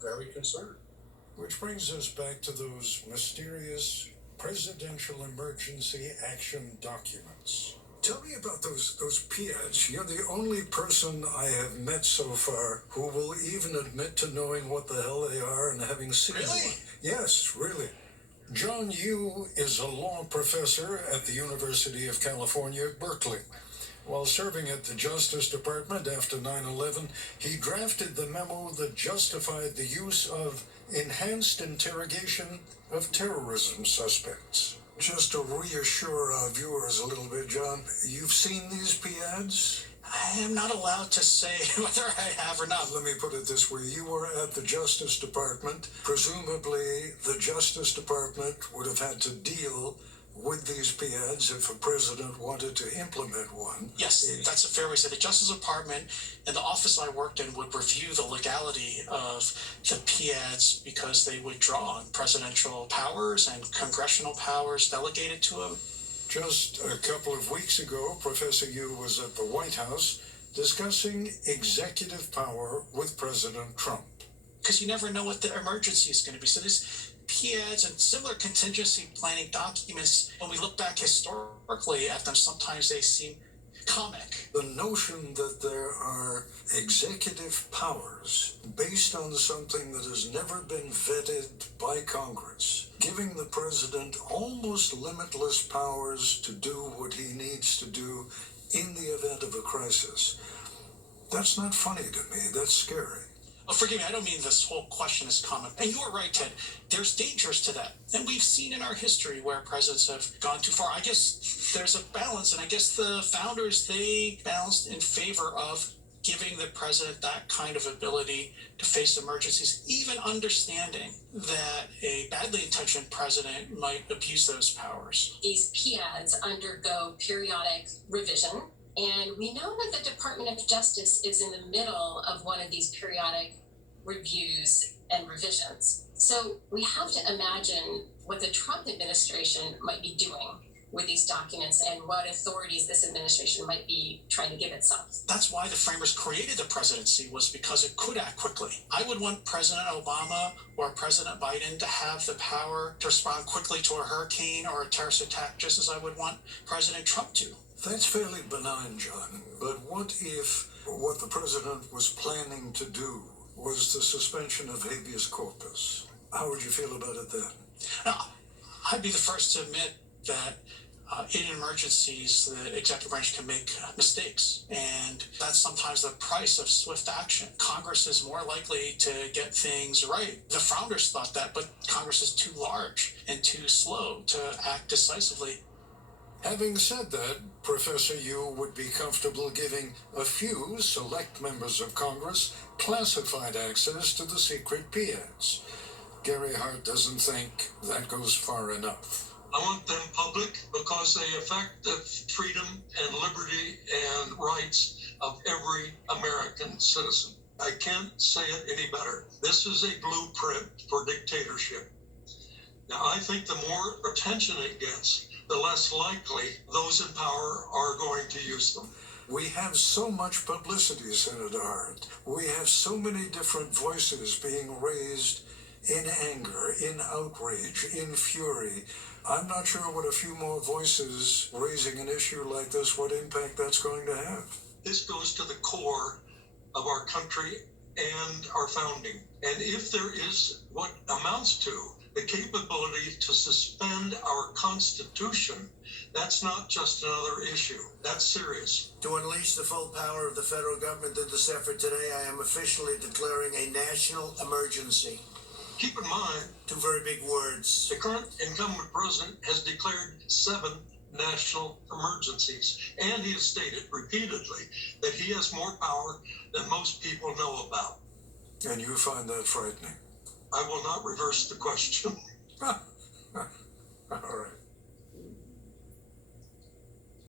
very concerned. Which brings us back to those mysterious presidential emergency action documents. Tell me about those PIADs. You're the only person I have met so far who will even admit to knowing what the hell they are and having seen Really? one. Yes, really. John Yoo is a law professor at the University of California, Berkeley. While serving at the Justice Department after 9/11, he drafted the memo that justified the use of enhanced interrogation of terrorism suspects. Just to reassure our viewers a little bit, John, you've seen these PIADs? I am not allowed to say whether I have or not. Let me put it this way. You were at the Justice Department. Presumably, the Justice Department would have had to deal with these PIADs if a president wanted to implement one. Yes, that's a fair way to say. The Justice Department and the office I worked in would review the legality of the PIADs because they would draw on presidential powers and congressional powers delegated to them. Just a couple of weeks ago, Professor Yoo was at the White House discussing executive power with President Trump. Because you never know what the emergency is going to be. So this PIADs and similar contingency planning documents, when we look back historically at them, sometimes they seem comic. The notion that there are executive powers based on something that has never been vetted by Congress, giving the president almost limitless powers to do what he needs to do in the event of a crisis. That's not funny to me. That's scary. Oh, forgive me, I don't mean this whole question is common. And you are right, Ted. There's dangers to that. And we've seen in our history where presidents have gone too far. I guess there's a balance, and I guess the founders, they balanced in favor of giving the president that kind of ability to face emergencies, even understanding that a badly intentioned president might abuse those powers. These PIADs undergo periodic revision. And we know that the Department of Justice is in the middle of one of these periodic reviews and revisions. So we have to imagine what the Trump administration might be doing with these documents and what authorities this administration might be trying to give itself. That's why the framers created the presidency, was because it could act quickly. I would want President Obama or President Biden to have the power to respond quickly to a hurricane or a terrorist attack, just as I would want President Trump to. That's fairly benign, John. But what if what the president was planning to do was the suspension of habeas corpus? How would you feel about it then? Now, I'd be the first to admit that in emergencies, the executive branch can make mistakes. And that's sometimes the price of swift action. Congress is more likely to get things right. The founders thought that, but Congress is too large and too slow to act decisively. Having said that, Professor Yoo would be comfortable giving a few select members of Congress classified access to the secret PIADs. Gary Hart doesn't think that goes far enough. I want them public because they affect the freedom and liberty and rights of every American citizen. I can't say it any better. This is a blueprint for dictatorship. Now, I think the more attention it gets, the less likely those in power are going to use them. We have so much publicity, Senator Hart. We have so many different voices being raised in anger, in outrage, in fury. I'm not sure what a few more voices raising an issue like this, what impact that's going to have. This goes to the core of our country and our founding. And if there is what amounts to the capability to suspend our Constitution, that's not just another issue. That's serious. To unleash the full power of the federal government in this effort today, I am officially declaring a national emergency. Keep in mind, 2 very big words. the current incumbent president has declared 7 national emergencies, and he has stated repeatedly that he has more power than most people know about. And you find that frightening? I will not reverse the question. All right.